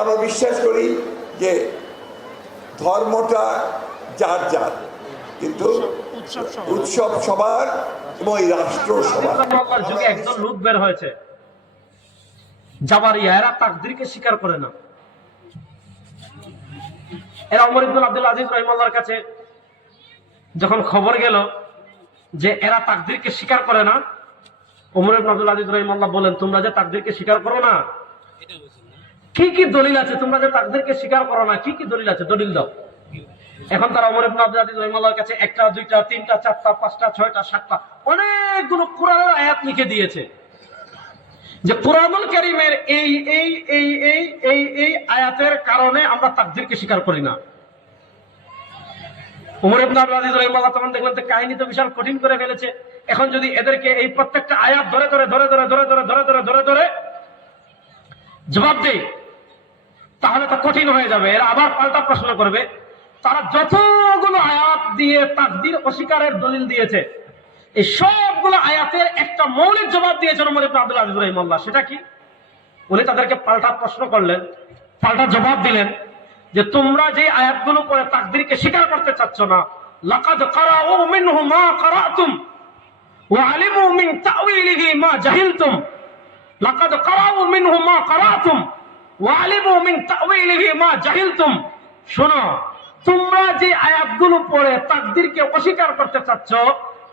আমরা বিশ্বাস করি যে ধর্মটা যার যার, কিন্তু উৎসব সবার এবং এই রাষ্ট্র সবার। যুগে একজন লোক বের হয়েছে জাবারিয়া, এরা তাকদীরকে স্বীকার করে না। এরা ওমর ইবনে আব্দুল আজিজ রাহিমাহুল্লাহর কাছে যখন খবর গেল যে এরা তাকদীরকে স্বীকার করে না, ওমর ইবনে আব্দুল আজিজ রাহিমাহুল্লাহ বলেন, তোমরা যে তাকদীরকে স্বীকার করো না, কি কি দলিল আছে? তোমরা যে তাকদীরকে স্বীকার করো না, কি কি দলিল আছে? দলিল দাও। এখন তারা ওমর ইবনে আব্দুল আজিজ রাহিমাহুল্লাহর কাছে একটা, দুইটা, তিনটা, চারটা, পাঁচটা, ছয়টা, সাতটা অনেকগুলো কোরআনের আয়াত লিখে দিয়েছে যে কোরআনুল কারীমের এই এই এই এই এই এই আয়াতের কারণে আমরা তাকদীরকে স্বীকার করি না। ওমর ইবনে আব্দুল আজিজ রাহিমাহুল্লাহ তখন দেখলেন যে কাহিনী তো বিশাল কঠিন করে ফেলেছে। এখন যদি এদেরকে এই প্রত্যেকটা আয়াত ধরে ধরে ধরে ধরে ধরে ধরে ধরে ধরে ধরে ধরে জবাব দেয়, তাহলে তো কঠিন হয়ে যাবে। এরা আবার পাল্টা প্রশ্ন করবে। তারা যতগুলো আয়াত দিয়ে তাকদীর অস্বীকারের দলিল দিয়েছে, এই সবগুলো আয়াতের একটা মৌলিক জবাব দিয়েছেন ওমর ইবনে আব্দুল আজিজ রাহিমাহুল্লাহ। সেটা কি? উনি তাদেরকে পাল্টা প্রশ্ন করলেন, পাল্টা জবাব দিলেন যে তোমরা যে আয়াতগুলো পড়ে তাকদীরকে স্বীকার করতে চাচ্ছ না, লাকাদ কারাউ মিনহু মা কারাতুম ওয়া আলিমু মিন তাউইলিহি মা জাহিলতুম, লাকাদ কারাউ মিনহু মা কারাতুম ওয়া আলিমু মিন তাউইলিহি মা জাহিলতুম। শোনো, তোমরা যে আয়াতগুলো পড়ে তাকদীরকে অস্বীকার করতে চাচ্ছ,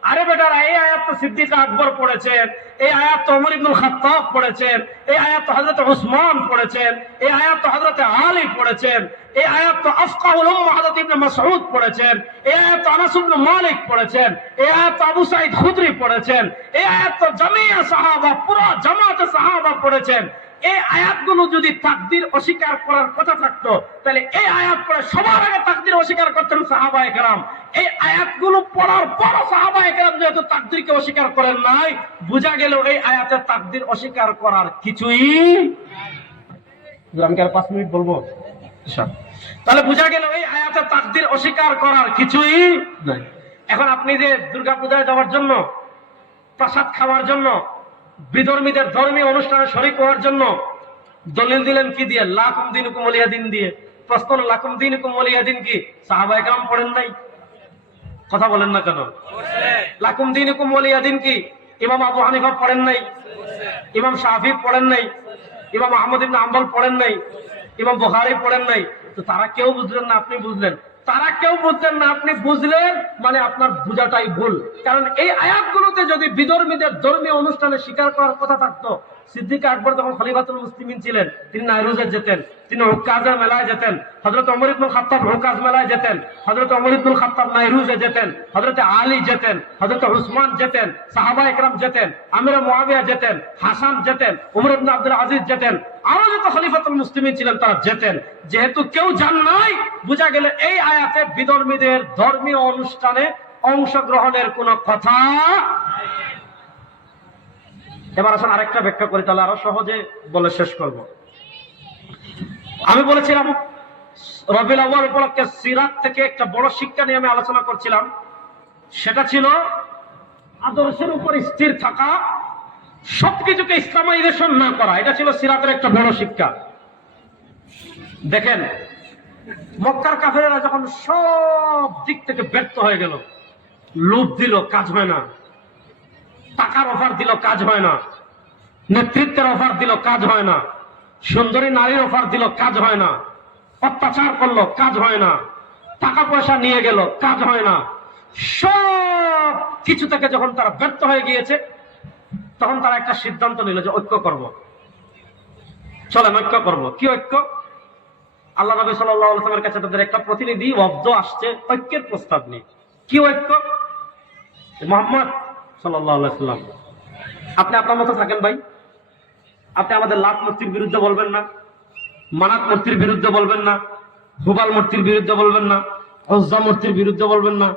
আরে বেটারা, এই আয়াত তো সিদ্দিক আকবর পড়েছেন, এই আয়াত তো ওমর ইবনুল খাত্তাব পড়েছেন, এই আয়াত তো হযরত উসমান পড়েছেন, এই আয়াত তো হযরত আলী পড়েছেন, এই আয়াত তো আফকাহুল উম্মাহ হযরত ইবনে মাসউদ পড়েছেন, এই আয়াত তো আনাস ইবনে মালিক পড়েছেন, এই আয়াত তো আবু সাঈদ খুদরি পড়েছেন, এই আয়াত তো জামিয়া সাহাবা, পুরো জামাতে সাহাবা পড়েছেন। এই আয়াতগুলো যদি তাকদীর অস্বীকার করার কথা থাকতো, তাহলে এই আয়াত পড়ে সবার আগে তাকদীর অস্বীকার করতেন সাহাবায়ে কেরাম। এই আয়াতগুলো পড়ার পর সাহাবায়ে কেরাম যেহেতু তাকদীরকে অস্বীকার করেন নাই, বোঝা গেল এই আয়াতে তাকদীর অস্বীকার করার কিছুই আমি কি আর 5 মিনিট বলবো? তাহলে বোঝা গেল এই আয়াতে তাকদীর অস্বীকার করার কিছুই নাই। এখন আপনি যে দুর্গাপূজায় যাওয়ার জন্য, প্রসাদ খাওয়ার জন্য, বিধর্মীদের ধর্মীয় অনুষ্ঠানে শরীক হওয়ার জন্য দলিল দিলেন কি দিয়ে? লাকুম দীনুকুম ওয়ালিয়া দিন দিয়ে। প্রশ্ন, লাকুম দীনুকুম ওয়ালিয়া দিন কি সাহাবায়ে কেরাম পড়েন নাই? কথা বলেন না কেন? লাকুম দীনুকুম ওয়ালিয়া দিন কি ইমাম আবু হানিফা পড়েন নাই? ইমাম শাফিঈ পড়েন নাই? ইমাম আহমদ ইবনে হাম্বল পড়েন নাই? ইমাম বুখারী পড়েন নাই? তো তারা কেউ বুঝলেন না, আপনি বুঝলেন। তারা কেউ বুঝলেন না, আপনি বুঝলেন, মানে আপনার বোঝাটাই ভুল। কারণ এই আয়াতগুলোতে যদি বিধর্মীদের ধর্মীয় অনুষ্ঠানে স্বীকার করার কথা থাকতো, সিদ্দিক আকবর যখন খলিফাতুল মুসলিমিন ছিলেন, তিনি নাইরুজে যেতেন, তিনি হুক্কাজের মেলায় যেতেন, হযরত ওমর ইবনুল খাত্তাব হুক্কাজ মেলায় যেতেন, হযরত ওমর ইবনুল খাত্তাব নাইরুজে যেতেন, হযরত আলী যেতেন, হযরত উসমান যেতেন, সাহাবায়ে কেরাম যেতেন, আমির মুয়াবিয়া যেতেন, হাসান যেতেন, ওমর ইবনে আব্দুল আজিজ যেতেন, আরো যত খলিফাতুল মুসলিমিন ছিলেন তারা যেতেন। যেহেতু কেউ যান নাই, বোঝা গেল এই আয়াতে বিধর্মীদের ধর্মীয় অনুষ্ঠানে অংশগ্রহণের কোনো কথা। এবার আসুন আরেকটা ব্যাখ্যা করি, তাহলে আরো সহজে বলে শেষ করব। আমি বলেছিলাম রবিউল আউয়াল উপলক্ষে সিরাত থেকে একটা বড় শিক্ষা নিয়ে আমি আলোচনা করছিলাম। সেটা ছিল আদর্শের উপর স্থির থাকা, সবকিছুকে ইসলামাইজেশন না করা। এটা ছিল সিরাতের একটা বড় শিক্ষা। দেখেন, মক্কার কাফেরেরা যখন সব দিক থেকে ব্যর্থ হয়ে গেল, লোভ দিল, কাজ হয় না, টাকার অফার দিল, কাজ হয় না, নেতৃত্বের অফার দিল, কাজ হয় না, সুন্দরী নারীর অফার দিল, কাজ হয় না, অত্যাচার করলো, কাজ হয় না, টাকা পয়সা নিয়ে গেল, কাজ হয় না, সব কিছু থেকে যখন তারা ব্যর্থ হয়ে গিয়েছে, তখন তারা একটা সিদ্ধান্ত নিল যে ঐক্য করব। চলেন ঐক্য করব। কি ঐক্য? আল্লাহ নবী সাল্লাল্লাহু আলাইহি ওয়াসাল্লামের কাছে তাদের একটা প্রতিনিধি ওয়াফদ আসছে ঐক্যের প্রস্তাব নিয়ে। কি ঐক্য? মুহাম্মদ সাল্লাল্লাহু আলাইহি ওয়াসাল্লাম, আপনি আপনার মতো থাকেন ভাই। আপনি আমাদের লাত মূর্তির বিরুদ্ধে বলবেন না, মানাত মূর্তির বিরুদ্ধে বলবেন না, হুবাল মূর্তির বিরুদ্ধে বলবেন না, উজ্জা মূর্তির বিরুদ্ধে বলবেন না,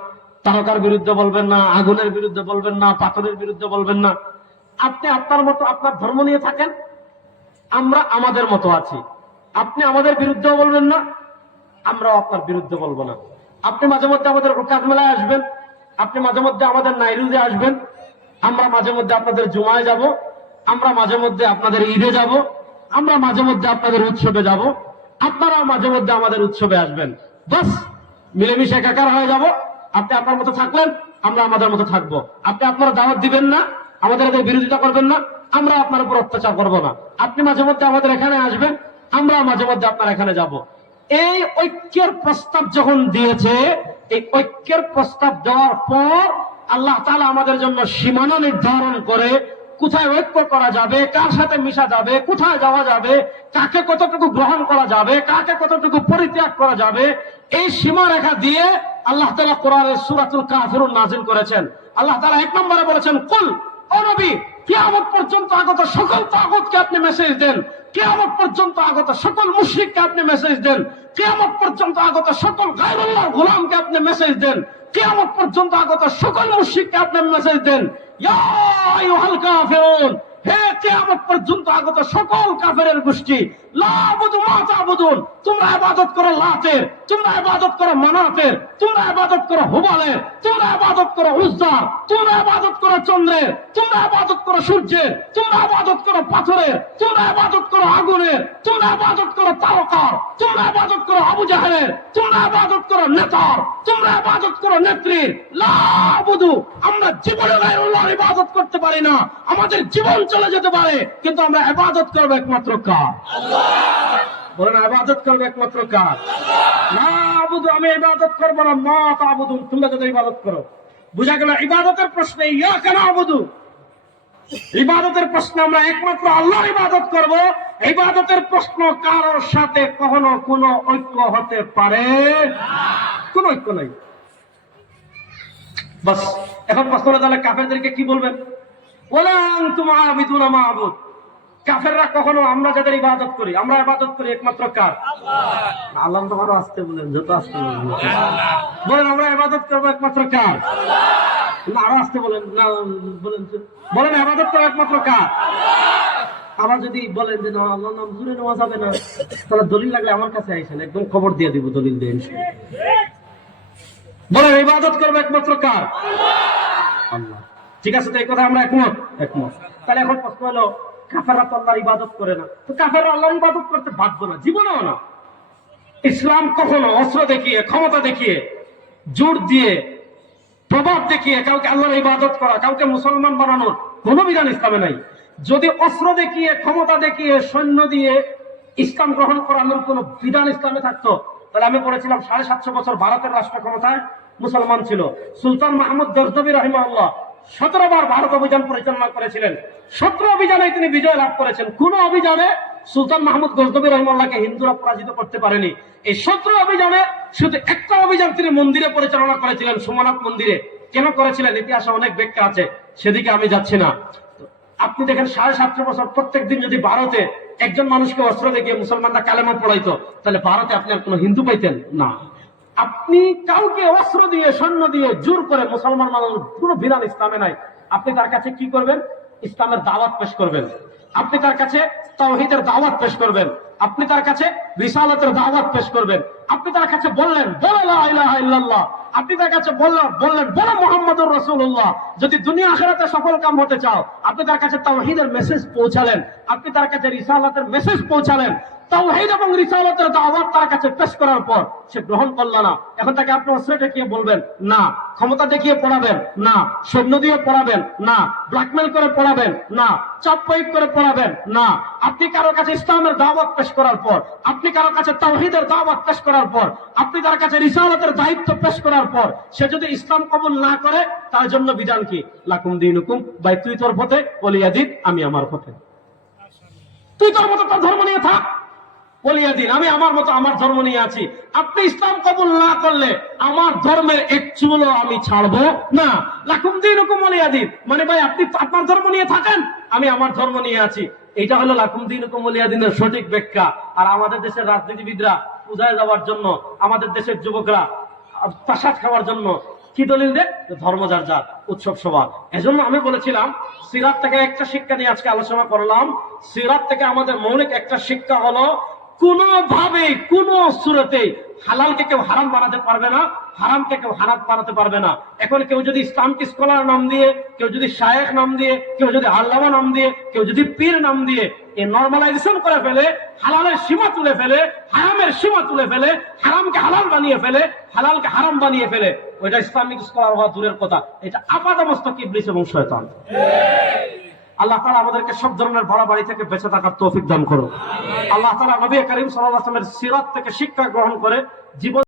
তারকার বিরুদ্ধে বলবেন না, আগুনের বিরুদ্ধে বলবেন না, পাথরের বিরুদ্ধে বলবেন না। আপনি আপনার মতো আপনার ধর্ম নিয়ে থাকেন, আমরা আমাদের মতো আছি। আপনি আমাদের বিরুদ্ধেও বলবেন না, আমরাও আপনার বিরুদ্ধে বলবো না। আপনি মাঝে মধ্যে আমাদের ওকাজ মেলায় আসবেন, আপনি মাঝে মধ্যে আমাদের নাইরুজে আসবেন, আমরা মাঝে মধ্যে আপনাদের জুমায় যাব, আমরা মাঝে মধ্যে আপনাদের ঈদে যাব, আমরা মাঝে মধ্যে আপনাদের উৎসবে যাব। আপনারাও মাঝে মধ্যে আমাদের উৎসবে আসবেন, বাস মিলেমিশে একাকার হয়ে যাব। আপনি আপনার মতো থাকলেন, আমরা আমাদের মতো থাকবো। আপনি আপনারা দাওয়াত দিবেন না, আমাদের এদের বিরোধিতা করবেন না, আমরা আপনার উপর অত্যাচার করবো না। আপনি মাঝে মধ্যে আমাদের এখানে আসবেন, আমরা মাঝে মধ্যে আপনার এখানে যাব। এই ঐক্যের প্রস্তাব যখন দিয়েছে, এই ঐক্যের প্রস্তাব দেওয়ার পর আল্লাহ তাআলা আমাদের জন্য সীমানা নির্ধারণ করে কোথায় ঐক্য করা যাবে, কার সাথে মিশা যাবে, কোথায় যাওয়া যাবে, কাকে কতটুকু গ্রহণ করা যাবে, কাকে কতটুকু পরিত্যাগ করা যাবে, এই সীমারেখা দিয়ে আল্লাহ তাআলা কোরআনের সূরাতুল কাফিরুন নাযিল করেছেন। আল্লাহ তাআলা 1 নম্বরে বলেছেন, কুল, ও নবী, কিয়ামত পর্যন্ত আগত সকল তাগুতকে আপনি মেসেজ দেন, কিয়ামত পর্যন্ত আগত সকল মুশরিককে আপনি মেসেজ দেন, কিয়ামত পর্যন্ত আগত সকল গায়রুল্লাহর গোলামকে আপনি মেসেজ দেন, কিয়ামত পর্যন্ত আগত সকল মুশরিককে আপনি মেসেজ দেন, ইয়া আইয়ুহাল কাফিরুন, হে কিয়ামত পর্যন্ত আগত সকল কাফেরের গোষ্ঠী, লা আবুদু মা তা'বুদুন, তোমরা ইবাদত করো লাতের, তোমরা ইবাদত করো মানাতের, তোমরা ইবাদত করো হুবালের, তোমরা ইবাদত করো উজ্জার, তোমরা ইবাদত করো চন্দ্রের, তোমরা ইবাদত করো সূর্যের, তোমরা ইবাদত করো পাথরের, তোমরা ইবাদত করো আগুনের, তোমরা ইবাদত করো তারকার, তোমরা ইবাদত করো আবু জাহেলের, তোমরা ইবাদত করো নেতার, তোমরা ইবাদত করো নেত্রীর। লা আবুদু, আমরা জীবনে গায়রুল্লাহর ইবাদত করতে পারি না, আমাদের জীবন চলে যেতে পারে, কিন্তু আমরা ইবাদত করব একমাত্র কার? আল্লাহ। বলেন, ইবাদত করব একমাত্র কার? না আবুদু, আমি ইবাদত করব না, মা তা'বুদুন, তোমরা যদি ইবাদত করো। বুঝা গেল ইবাদতের প্রশ্নে ইয়াকা না'বুদু, ইবাদতের প্রশ্নে আমরা একমাত্র আল্লাহর ইবাদত করব। ইবাদতের প্রশ্ন কারোর সাথে কখনো কোনো ঐক্য হতে পারে না, কোনো ঐক্য নাই। বাস এখন প্রশ্ন হলো, তাহলে কাফেরদেরকে কি বলবেন? ওয়ালা আনতুম আবিদুনা মা আবুদ, কাফেররা কখনো আমরা যাদের ইবাদত করি, আমরা ইবাদত করি একমাত্র কার? আল্লাহ। আল্লাহ তো আরো আসতে বলেন, যত আসতে বলেন, বলেন আমরা ইবাদত করবো একমাত্র কার? না আরো আসতে বলেন, না বলেন, বলেন ইবাদত করবো একমাত্র কার? আবার যদি বলেন যে না আল্লাহর নাম জুড়ে নেওয়া যাবে না, তাহলে দলিল লাগলে আমার কাছে আইসেন, একদম খবর দিয়ে দিব, দলিল দিয়ে ইনশাআল্লাহ। বলেন ইবাদত করবো একমাত্র কার? আল্লাহ। ঠিক আছে, তো এই কথা আমরা একমত? একমত। তাহলে এখন প্রশ্ন হলো, কাফেররা তো আল্লাহর ইবাদত করে না, তো কাফেররা আল্লাহর ইবাদত করতে বাধ্য না, জীবনেও না। ইসলাম কখনো অস্ত্র দেখিয়ে, ক্ষমতা দেখিয়ে, জোর দিয়ে, প্রভাব দেখিয়ে কাউকে আল্লাহর ইবাদত করা, কাউকে মুসলমান বানানোর কোন বিধান ইসলামে নাই। যদি অস্ত্র দেখিয়ে, ক্ষমতা দেখিয়ে, সৈন্য দিয়ে ইসলাম গ্রহণ করানোর কোন বিধান ইসলামে থাকতো, তাহলে আমি পড়েছিলাম 750 বছর ভারতের রাষ্ট্র ক্ষমতায় মুসলমান ছিল। সুলতান মাহমুদ গজনবী রাহিমাহুল্লাহ 17 বার ভারত অভিযান পরিচালনা করেছিলেন। 17 অভিযানে তিনি বিজয় লাভ করেছেন। কোন অভিযানে সুলতান মাহমুদ গজনবী রাহিমাহুল্লাহকে হিন্দুরা পরাজিত করতে পারেনি। এই 17 অভিযানে শুধু একটা অভিযান তিনি মন্দিরে পরিচালনা করেছিলেন, সোমনাথ মন্দিরে। কেন করেছিলেন ইতিহাসে অনেক ব্যাখ্যা আছে, সেদিকে আমি যাচ্ছি না। আপনি দেখেন 750 বছর প্রত্যেক দিন যদি ভারতে একজন মানুষকে অস্ত্র দেখিয়ে মুসলমানরা কালেমা পড়াইতো, তাহলে ভারতে আপনি আর কোনো হিন্দু পাইতেন না। আপনি কাউকে অস্ত্র দিয়ে, সৈন্য দিয়ে জোর করে মুসলমান বানানোর কোনো বিধান ইসলামে নাই। আপনি তার কাছে কি করবেন? ইসলামের দাওয়াত পেশ করবেন। আপনি তার কাছে তাওহীদের দাওয়াত পেশ করবেন। আপনি তার কাছে রিসালাতের দাওয়াত পেশ করবেন। আপনি তার কাছে বললেন, বলো লা ইলাহা ইল্লাল্লাহ। আপনি তার কাছে বললেন, বলো মুহাম্মাদুর রাসূলুল্লাহ। যদি দুনিয়া আখিরাতে সফল কাম হতে চাও, আপনি তার কাছে তাওহীদের মেসেজ পৌঁছালেন, আপনি তার কাছে রিসালাতের মেসেজ পৌঁছালেন। তাওহীদ এবং রিসালাতের দাওয়াত তার কাছে পেশ করার পর সে গ্রহণ করল না। এখন তাকে আপনি অস্ত্র দেখিয়ে বলবেন না, ক্ষমতা দেখিয়ে পড়াবেন না, সৈন্য দিয়ে পড়াবেন না, ব্ল্যাকমেল করে পড়াবেন না, চাপ প্রয়োগ করে পড়াবেন না। আপনি কারো কাছে ইসলামের দাওয়াত পেশ করার পর, আপনি কারো কাছে তাওহীদের দাওয়াত পেশ করার পর, আপনি তার কাছে রিসালাতের দায়িত্ব পেশ করার পর সে যদি ইসলাম কবুল না করে, তার জন্য বিধান কি? লাকুম দীনুকুম, ভাই তুই তোর পথে, ওলিয়া দিন আমি আমার পথে। তুই তোর মতো তোর ধর্ম নিয়ে থাক, ওলিয়া দিন আমি আমার মতো আমার ধর্ম নিয়ে আছি। আপনি ইসলাম কবুল না করলে আমার ধর্মের এক চুলও আমি ছাড়বো না। লাকুম দীনুকুম ওলিয়া দিন, মানে ভাই আপনি আপনার ধর্ম নিয়ে থাকেন, আমি আমার ধর্ম নিয়ে আছি। এটা হলো লাকুম দীনুকুম ওলিয়া দিনের সঠিক ব্যাখ্যা। আর আমাদের দেশের রাজনীতিবিদরা পূজায় যাওয়ার জন্য, আমাদের দেশের যুবকরা প্রসাদ খাওয়ার জন্য কি দলিল দেয়? ধর্ম যার যার, উৎসব সভা। এজন্য আমি বলেছিলাম সিরাত থেকে একটা শিক্ষা নিয়ে আজকে আলোচনা করলাম। সিরাত থেকে আমাদের মৌলিক একটা শিক্ষা হলো, কোনোভাবে কোন সূরতে হালালকে কেউ হারাম বানাতে পারবে না, হারামকে কেউ হারাম বানাতে পারবে না। এখন কেউ যদি ইসলামিক স্কলার নাম দিয়ে, কেউ যদি শায়েখ নাম দিয়ে, কেউ যদি আল্লামা নাম দিয়ে, কেউ যদি পীর নাম দিয়ে এই নরমালাইজেশন করে ফেলে, হালালের সীমা তুলে ফেলে, হারামের সীমা তুলে ফেলে, হারামকে হালাল বানিয়ে ফেলে, হালালকে হারাম বানিয়ে ফেলে, ওইটা ইসলামিক স্কলার হওয়া দূরের কথা, এটা আপাদমস্তক ইবলিস এবং শয়তান। আল্লাহ তাআলা আমাদেরকে সব ধরনের বাড়াবাড়ি থেকে বেঁচে থাকার তৌফিক দান করুন। আল্লাহ তাআলা নবী করিম সাল্লাল্লাহু আলাইহি ওয়াসাল্লামের সিরাত থেকে শিক্ষা গ্রহণ করে জীবন